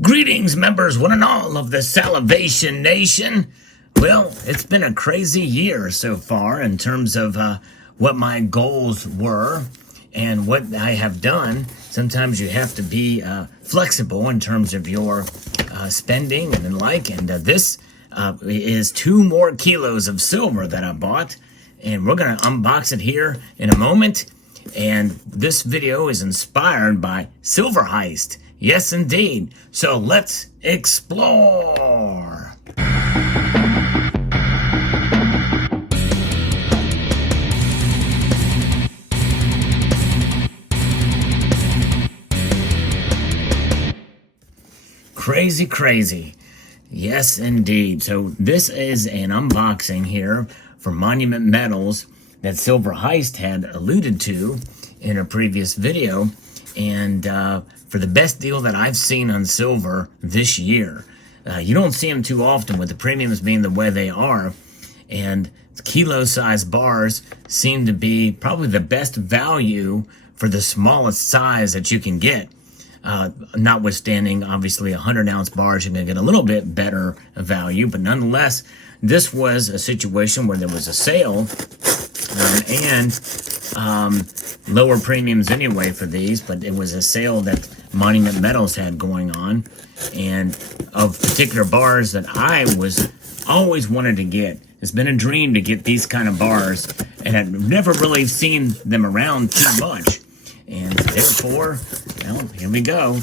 Greetings, members, one and all of the Salivation Nation. Well, it's been a crazy year so far in terms of what my goals were and what I have done. Sometimes you have to be flexible in terms of your spending and the like. And this is 2 more kilos of silver that I bought. And we're going to unbox it here in a moment. And this video is inspired by Silver Heist. Yes, indeed. So let's explore. Crazy, crazy. Yes, indeed. So this is an unboxing here for Monument Metals that Silver Heist had alluded to in a previous video. And for the best deal that I've seen on silver this year. You don't see them too often with the premiums being the way they are. And kilo-sized bars seem to be probably the best value for the smallest size that you can get. Notwithstanding, obviously, 100-ounce bars, you're going to get a little bit better value. But nonetheless, this was a situation where there was a sale and lower premiums anyway for these, but it was a sale that Monument Metals had going on, and of particular bars that I was always wanted to get. It's been a dream to get these kind of bars, and I've never really seen them around too much. And therefore, well, here we go.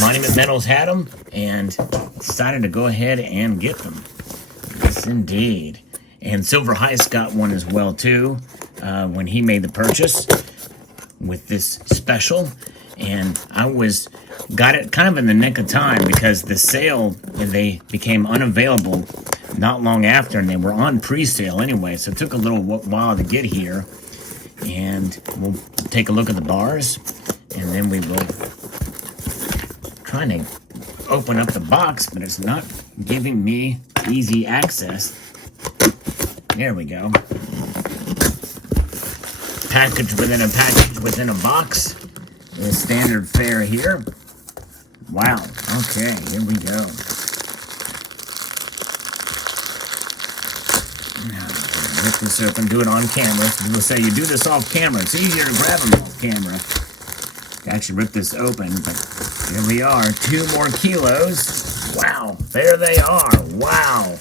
Monument Metals had them, and decided to go ahead and get them. Yes, indeed. And Silver Heist got one as well, too, when he made the purchase with this special. And I got it kind of in the nick of time because the sale, they became unavailable not long after, and they were on pre-sale anyway. So it took a little while to get here. And we'll take a look at the bars, and then we will try to open up the box, but it's not giving me easy access. There we go. Package within a package within a box is standard fare here. Wow. Okay, here we go. Now, rip this open, do it on camera. People say you do this off camera. It's easier to grab them off camera. To actually rip this open, but here we are. 2 more kilos. Wow, there they are. Wow.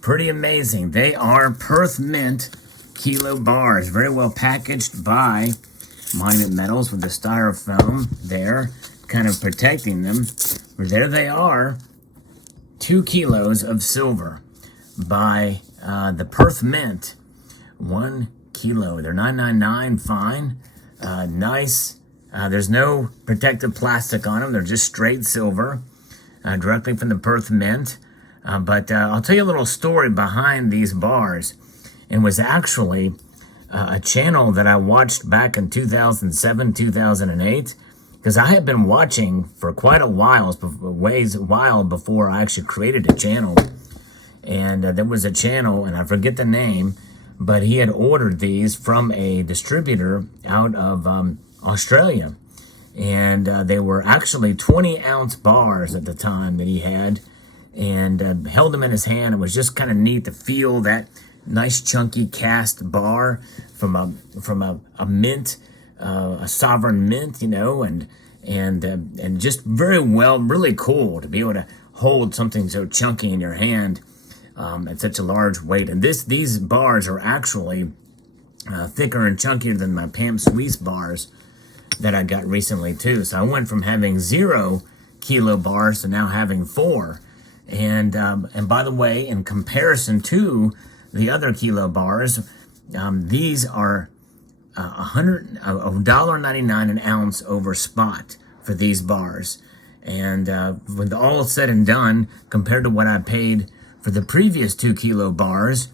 Pretty amazing. They are Perth Mint kilo bars. Very well packaged by Monument Metals with the styrofoam there, kind of protecting them. There they are. 2 kilos of silver by the Perth Mint. 1 kilo. They're $9.99. Fine. Nice. There's no protective plastic on them. They're just straight silver, directly from the Perth Mint. But I'll tell you a little story behind these bars. It was actually a channel that I watched back in 2007, 2008, because I had been watching for quite a while before I actually created a channel. And there was a channel, and I forget the name, but he had ordered these from a distributor out of Australia. And they were actually 20-ounce bars at the time that he had, and held them in his hand. It was just kind of neat to feel that nice chunky cast bar from a mint, a sovereign mint, you know, and just very well, really cool to be able to hold something so chunky in your hand at such a large weight. And these bars are actually thicker and chunkier than my Pam Suisse bars that I got recently too. So I went from having 0 kilo bars to now having 4. And by the way, in comparison to the other kilo bars, these are $1.99 an ounce over spot for these bars. And with all said and done, compared to what I paid for the previous 2 kilo bars,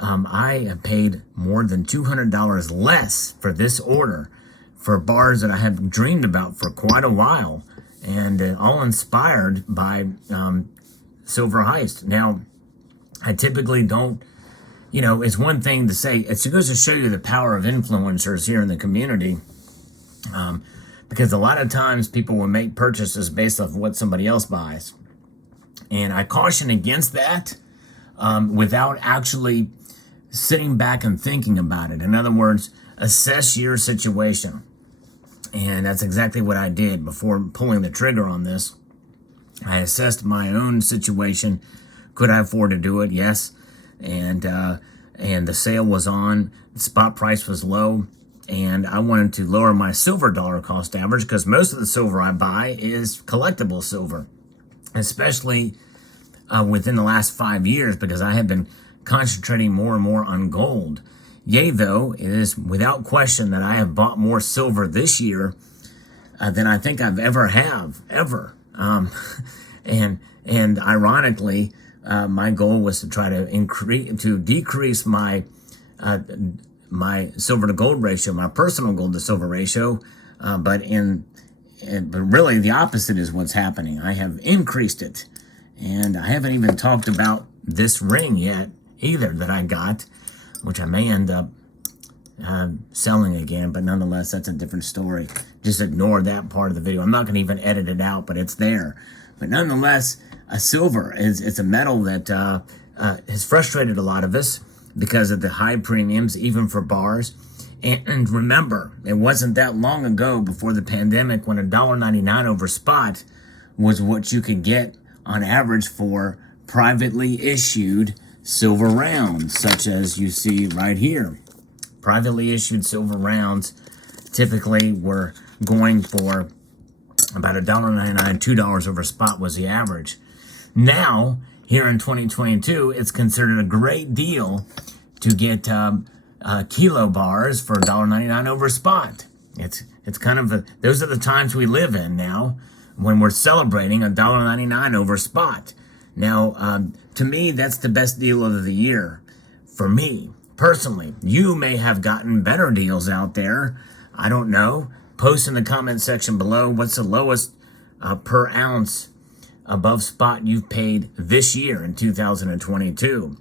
I have paid more than $200 less for this order for bars that I have dreamed about for quite a while, and all inspired by Silver Heist. Now, I typically don't, you know, it's one thing to say, it goes to show you the power of influencers here in the community. because a lot of times people will make purchases based off what somebody else buys. And I caution against that without actually sitting back and thinking about it. In other words, assess your situation. And that's exactly what I did before pulling the trigger on this. I assessed my own situation. Could I afford to do it? Yes. And the sale was on. The spot price was low. And I wanted to lower my silver dollar cost average because most of the silver I buy is collectible silver, especially within the last 5 years, because I have been concentrating more and more on gold. Yea, though, it is without question that I have bought more silver this year than I think I've ever. And ironically, my goal was to try to decrease my my silver to gold ratio, my personal gold to silver ratio, but really the opposite is what's happening. I have increased it, and I haven't even talked about this ring yet either that I got, which I may end up selling again, but nonetheless, that's a different story. Just ignore that part of the video. I'm not going to even edit it out, but it's there. But nonetheless, silver is a metal that has frustrated a lot of us because of the high premiums, even for bars. And remember, it wasn't that long ago before the pandemic when $1.99 over spot was what you could get on average for privately issued silver rounds, such as you see right here. Privately issued silver rounds typically were going for about $1.99, $2 over spot was the average. Now, here in 2022, it's considered a great deal to get kilo bars for $1.99 over spot. It's kind of those are the times we live in now when we're celebrating $1.99 over spot. Now, to me, that's the best deal of the year for me personally. You may have gotten better deals out there. I don't know. Post in the comment section below what's the lowest per ounce above spot you've paid this year in 2022.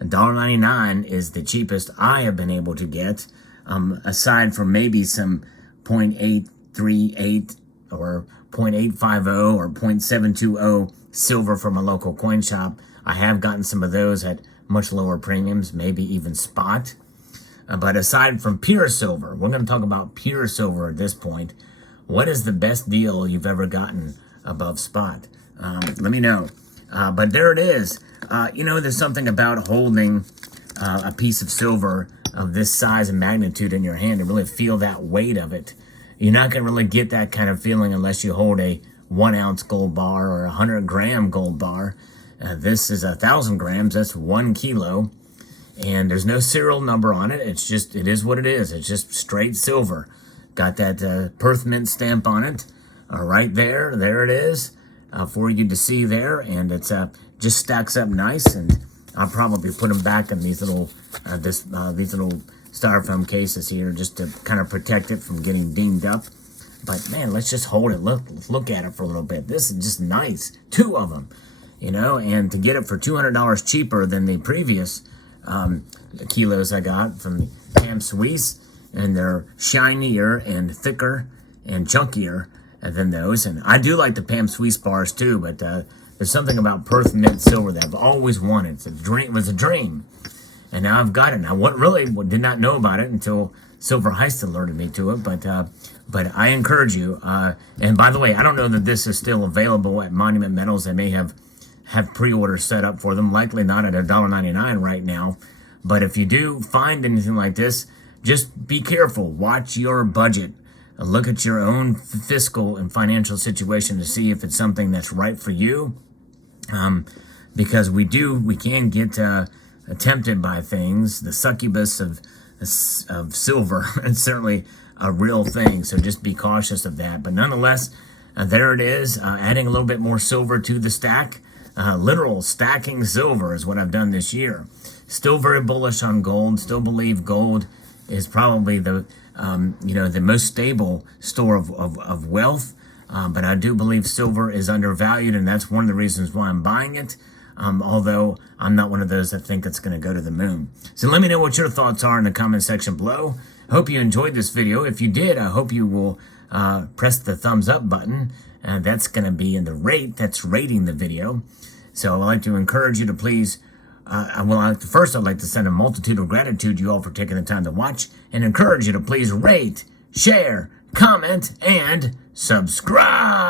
$1.99 is the cheapest I have been able to get, aside from maybe some 0.838 or 0.850 or 0.720 silver from a local coin shop. I have gotten some of those at much lower premiums, maybe even spot. But aside from pure silver, we're going to talk about pure silver at this point. What is the best deal you've ever gotten above spot? Let me know. But there it is. There's something about holding a piece of silver of this size and magnitude in your hand and really feel that weight of it. You're not going to really get that kind of feeling unless you hold a 1 ounce gold bar or a 100 gram gold bar. This is 1,000 grams. That's 1 kilo. And there's no serial number on it. It is what it is. It's just straight silver. Got that Perth Mint stamp on it. Right there. There it is for you to see there. And it's just stacks up nice. And I'll probably put them back in these little these little styrofoam cases here just to kind of protect it from getting dinged up. But man, let's just hold it. Look at it for a little bit. This is just nice. 2 of them, and to get it for $200 cheaper than the previous kilos I got from Pam Suisse, and they're shinier and thicker and chunkier than those. And I do like the Pam Suisse bars too, but there's something about Perth Mint silver that I've always wanted. It was a dream, and now I've got it. Now, did not know about it until Silver Heist alerted me to it, but I encourage you. And by the way, I don't know that this is still available at Monument Metals. They may have pre-orders set up for them, likely not at $1.99 right now. But if you do find anything like this, just be careful. Watch your budget. Look at your own fiscal and financial situation to see if it's something that's right for you. Because we can get tempted by things. The succubus of silver is certainly a real thing. So just be cautious of that. But nonetheless, there it is. Adding a little bit more silver to the stack. Literal stacking silver is what I've done this year. Still very bullish on gold. Still believe gold is probably the most stable store of wealth. But I do believe silver is undervalued, and that's one of the reasons why I'm buying it. Although I'm not one of those that think it's going to go to the moon. So let me know what your thoughts are in the comment section below. Hope you enjoyed this video. If you did, I hope you will press the thumbs up button. That's going to be in the rate that's rating the video. So I'd like to encourage you to please, first I'd like to send a multitude of gratitude to you all for taking the time to watch, and encourage you to please rate, share, comment, and subscribe.